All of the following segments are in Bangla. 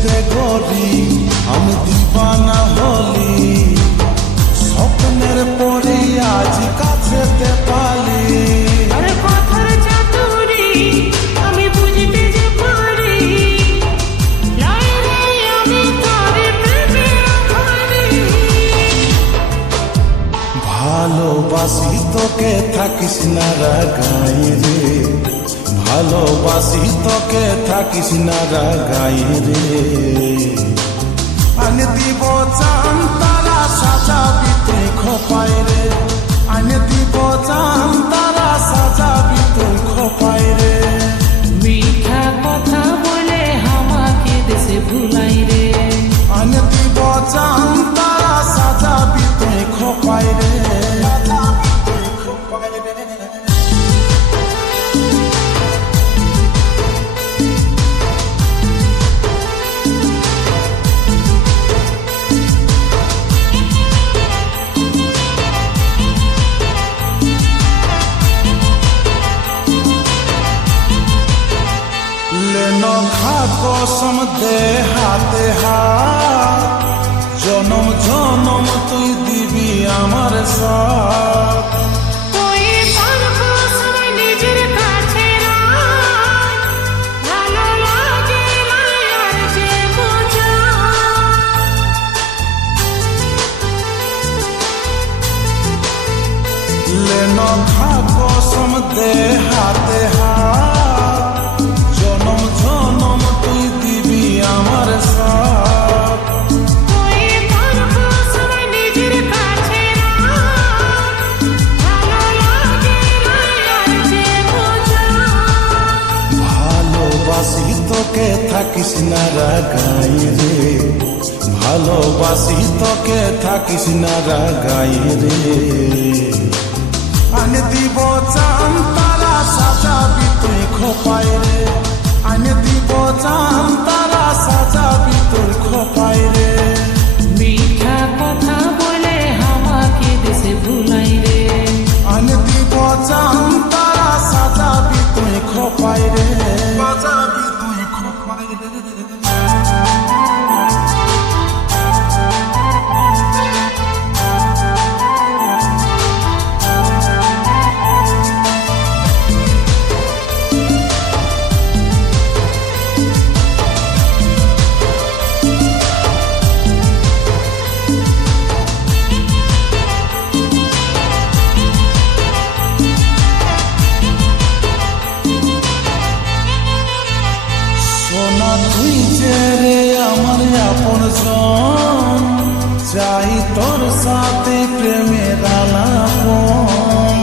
বুঝতে গরি আমি দিবানা হলি, স্বপ্নের পরে আজ কাছেতে পালি। আরে কথার চাতুরি আমি বুঝতে যে পারি, লাই রে আমি তোর প্রেমে আধারি। ভালোবাসি তোকে থাকিস না রাগাই রে, ভালোবাসি তোকে থাকিস না রাগাই রে। আনে দিব চান তারা সাজাবি তুই খোপাই রে, আনে দিব চান তারা সাজাবি তুই খোপাই রে। মিঠা কথা বলে আমাকে দেশে ভুলাই রে, আনে দিব চান তারা সাজাবি তুই খোপাই রে। কসম দে হাতে হাত, জনম জনম তুই দিবি আমার সাথ। তুই পারবো সবাই নিজের কাছে রাখ, ভালো লাগে না আর যে বোঝা। লেন খা কসম দে হাতে হাত, জনম জনম তুই দিবি আমার সাথ। তুই পারবো সবাই নিজের কাছে রাখ, ভালো লাগে না আর যে বোঝা। ভালোবাসি তোকে থাকিস না রাগাই রে, ভালোবাসি তোকে থাকিস না রাগাই রে। আনে দিব চান তারা সাজাবি তুই খোপাই রে, আনে দিব চান তারা সাজাবি তুই খোপাই রে। মিঠা কথা বলে আমাকে দেশে ভুলাই রে, আনে দিব চান তারা সাজাবি তুই খোপাই রে, সাজাবি তুই খোপাই রে। সোনা তুই যে রে আমার আপন জন, চাই তোর সাথে প্রেমের আলাপন।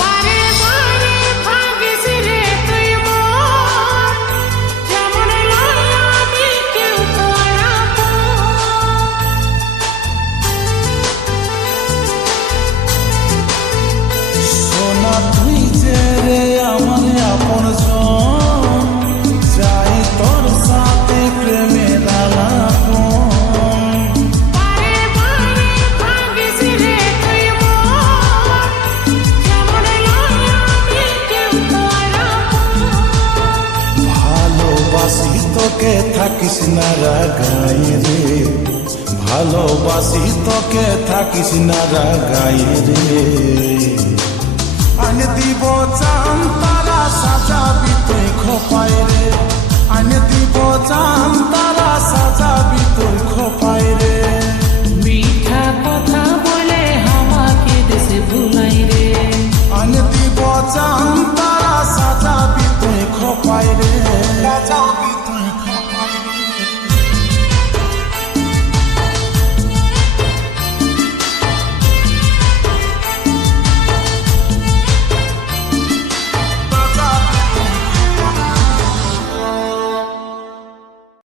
বারে বারে ভাগিস রে তুই মন, যেমন লয় আমি কেউ তোর আপন। সোনা তুই যে রে আমার আপন জন, চাই তোর সাথে প্রেমের আলাপন। বারে বারে ভাগিস রে তুই মন, যেমন লয় আমি কেউ তোর আপন। ভালোবাসি তোকে থাকিস না রাগাই রে, ভালোবাসি তোকে থাকিস না রাগাই রে। আনে দিব চান তারা সাজাবি তুই খোপাই রে, আনে দিব চান